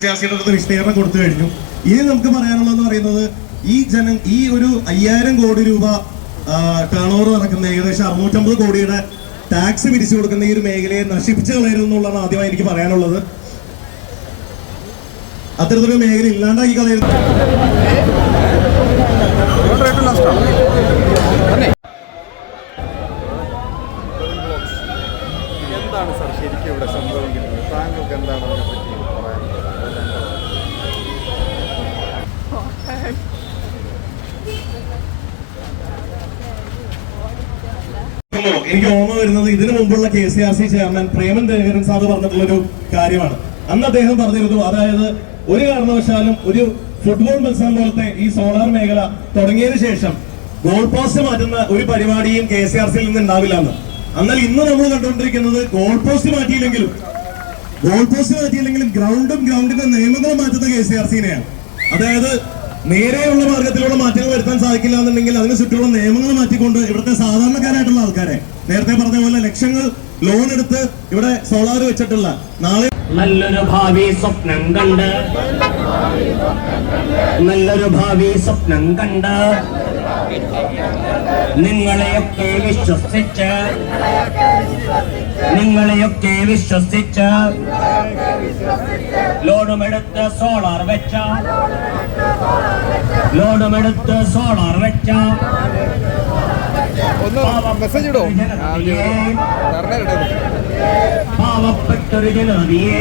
വിശദീകരണം കൊടുത്തു കഴിഞ്ഞു. ഇനി നമുക്ക് പറയാനുള്ളതെന്ന് പറയുന്നത് ഈ ഒരു 5000 കോടി രൂപ ടേൺ ഓവർ നടക്കുന്ന ഏകദേശം 650 കോടിയുടെ ടാക്സ് പിരിച്ചു കൊടുക്കുന്ന ഈ ഒരു മേഖലയെ നശിപ്പിച്ചു കളയരുത് എന്നുള്ളതാണ് ആദ്യമായി എനിക്ക് പറയാനുള്ളത്. അത്തരത്തിലൊരു മേഖല ഇല്ലാണ്ടാക്കി കളയരുത്. എന്താണ് സാർ ശരിക്കും ഇവിടെ സംഭവിക്കുന്നത്? താങ്കൾക്ക് എന്താണ് അതിനെപ്പറ്റി എനിക്ക് ഓർമ്മ വരുന്നത് ഇതിനു മുമ്പുള്ള KCRC ചെയർമാൻ പ്രേമൻ ദേവരൻ സാർ പറഞ്ഞിട്ടുള്ളൊരു കാര്യമാണ്. അന്ന് അദ്ദേഹം പറഞ്ഞിരുന്നു, അതായത് ഒരു കാരണവശാലും ഒരു ഫുട്ബോൾ മത്സരം പോലത്തെ ഈ സോളാർ മേഖല തുടങ്ങിയതിനു ശേഷം ഗോൾ പോസ്റ്റ് മാറ്റുന്ന ഒരു പരിപാടിയും KCRCയിൽ നിന്ന് ഉണ്ടാവില്ല എന്ന്. എന്നാൽ ഇന്ന് നമ്മൾ കണ്ടുകൊണ്ടിരിക്കുന്നത് ഗോൾ പോസ്റ്റ് മാറ്റിയില്ലെങ്കിലും ഗ്രൗണ്ടിന്റെ നിയമങ്ങളും മാറ്റുന്ന KCRCനെയാണ്. അതായത് നേരെയുള്ള മാർഗത്തിലുള്ള മാറ്റങ്ങൾ വരുത്താൻ സാധിക്കില്ല എന്നുണ്ടെങ്കിൽ അതിന് ചുറ്റുമുള്ള നിയമങ്ങൾ മാറ്റിക്കൊണ്ട് ഇവിടുത്തെ സാധാരണക്കാരായിട്ടുള്ള ആൾക്കാരെ നേരത്തെ പറഞ്ഞ പോലെ ലക്ഷങ്ങൾ ലോൺ എടുത്ത് ഇവിടെ സോളാർ വെച്ചിട്ടുള്ള നാളെ നല്ലൊരു ഭാവി സ്വപ്നം കണ്ട് നിങ്ങളെയൊക്കെ വിശ്വസിച്ച് ലോഡുമെടുത്ത് സോളാർ വെച്ച പാവപ്പെട്ടൊരു ജനതയെ